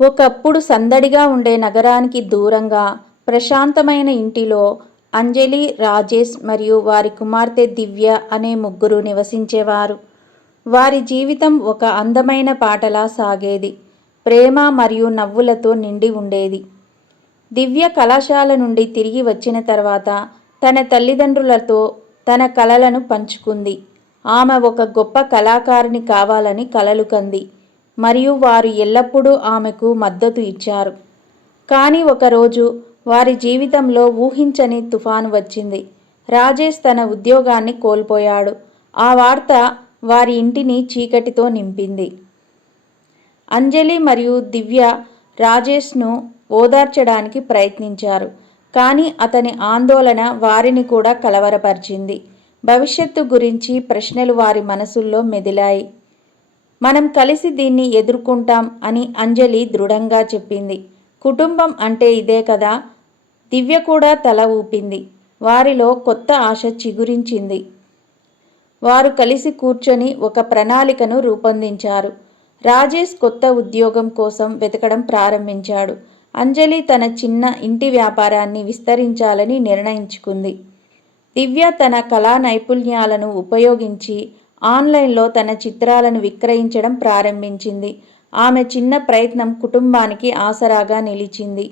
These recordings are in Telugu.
ఒకప్పుడు సందడిగా ఉండే నగరానికి దూరంగా ప్రశాంతమైన ఇంటిలో అంజలి రాజేష్ మరియు వారి కుమార్తె దివ్య అనే ముగ్గురు నివసించేవారు. వారి జీవితం ఒక అందమైన పాటలా సాగేది. ప్రేమ మరియు నవ్వులతో నిండి ఉండేది. దివ్య కళాశాల నుండి తిరిగి వచ్చిన తర్వాత తన తల్లిదండ్రులతో తన కలలను పంచుకుంది. ఆమె ఒక గొప్ప కళాకారిణి కావాలని కలలు కంది. మరియు వారు ఎల్లప్పుడూ ఆమెకు మద్దతు ఇచ్చారు. కానీ ఒకరోజు వారి జీవితంలో ఊహించని తుఫాను వచ్చింది. రాజేష్ తన ఉద్యోగాన్ని కోల్పోయాడు. ఆ వార్త వారి ఇంటిని చీకటితో నింపింది. అంజలి మరియు దివ్య రాజేష్ను ఓదార్చడానికి ప్రయత్నించారు. కానీ అతని ఆందోళన వారిని కూడా కలవరపరిచింది. భవిష్యత్తు గురించి ప్రశ్నలు వారి మనసుల్లో మెదిలాయి. మనం కలిసి దీన్ని ఎదుర్కొంటాం అని అంజలి దృఢంగా చెప్పింది. కుటుంబం అంటే ఇదే కదా? దివ్య కూడా తల ఊపింది. వారిలో కొత్త ఆశ చిగురించింది. వారు కలిసి కూర్చొని ఒక ప్రణాళికను రూపొందించారు. రాజేష్ కొత్త ఉద్యోగం కోసం వెతకడం ప్రారంభించాడు. అంజలి తన చిన్న ఇంటి వ్యాపారాన్ని విస్తరించాలని నిర్ణయించుకుంది. దివ్య తన కళా నైపుణ్యాలను ఉపయోగించి ఆన్లైన్లో తన చిత్రాలను విక్రయించడం ప్రారంభించింది. ఆమె చిన్న ప్రయత్నం కుటుంబానికి ఆసరాగా నిలిచింది.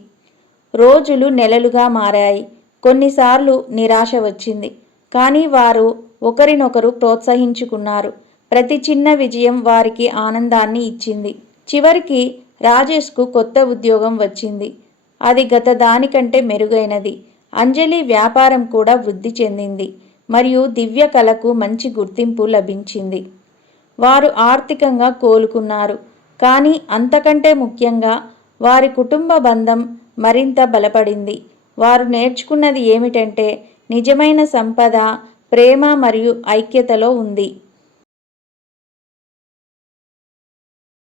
రోజులు నెలలుగా మారాయి. కొన్నిసార్లు నిరాశ వచ్చింది. కానీ వారు ఒకరినొకరు ప్రోత్సహించుకున్నారు. ప్రతి చిన్న విజయం వారికి ఆనందాన్ని ఇచ్చింది. చివరికి రాజేష్కు కొత్త ఉద్యోగం వచ్చింది. అది గత దానికంటే మెరుగైనది. అంజలి వ్యాపారం కూడా వృద్ధి చెందింది. మరియు దివ్య కళకు మంచి గుర్తింపు లభించింది. వారు ఆర్థికంగా కోలుకున్నారు. కానీ అంతకంటే ముఖ్యంగా వారి కుటుంబ బంధం మరింత బలపడింది. వారు నేర్చుకున్నది ఏమిటంటే నిజమైన సంపద ప్రేమ మరియు ఐక్యతలో ఉంది.